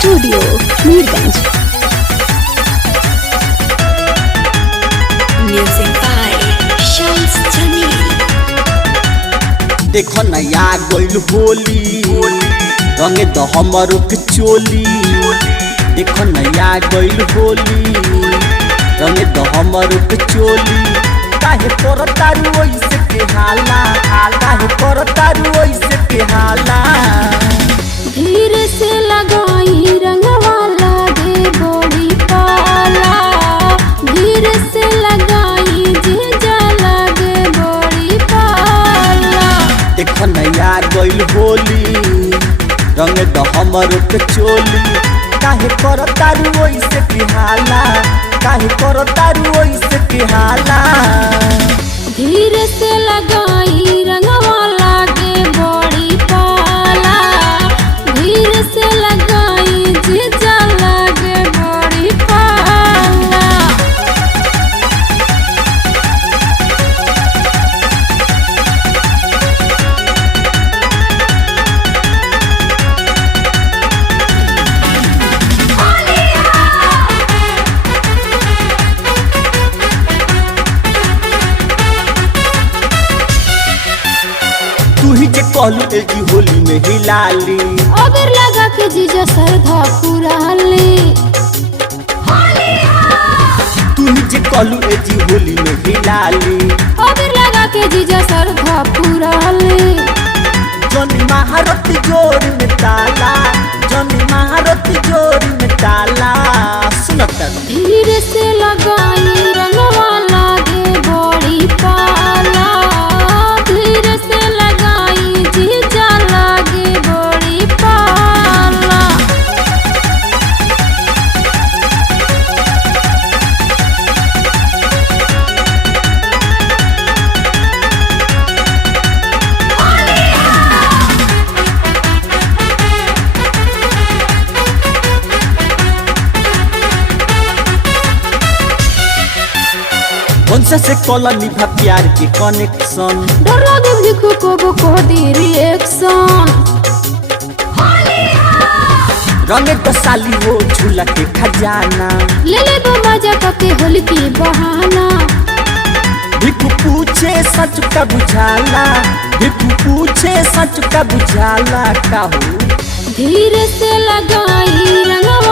Studio Mirganj. Music by Shams Jamil. देखो नया गोइल होली रंगे द हमर के चोली। देखो नया गोइल होली रंगे द हमर के चोली। काहे करतारू ओइसे के हाला, काहे करतारू ओइसे के हाला। धीरे से लगाई रंगवा लागे बड़ी पाला। धीरे से लगाई जीजा लागे बड़ी पाला। देखो नया गोइल होली रंगे द हमर के चोली। काहे करतारू ओइसे के हाला, काहे करतारू ओइसे के हाला। धीरे से लगाई रंगवा लागे बड़ी पाला। धीरे से लगाई जीजा लागे बड़ी पाला। तू ही जे कहलू एजी होली में हिलाली। अगर लगा के जीजा सरधा पुराली। तू ही जे कहलू एजी होली में हिलाली। अगर लगा के जीजा सरधा पुराली। जनी महारत जोर में ताला, जनी महारत जोर में ताला। सुनता धीरे से लगाई रंगवा लागे बड़ी पाला। धीरे से लगाई जीजा लागे बड़ी पाला। वंश से कॉला निभा प्यार के कनेक्शन। डर लागे भिखु को कह दी रिएक्शन। रंगे तो साली हो झूला के खजाना। ले ले वो मजा के होली की बहाना। भिखु पूछे सच का बुझाला, भिखु पूछे सच का बुझाला। का हो धीरे से लगाई रंगवा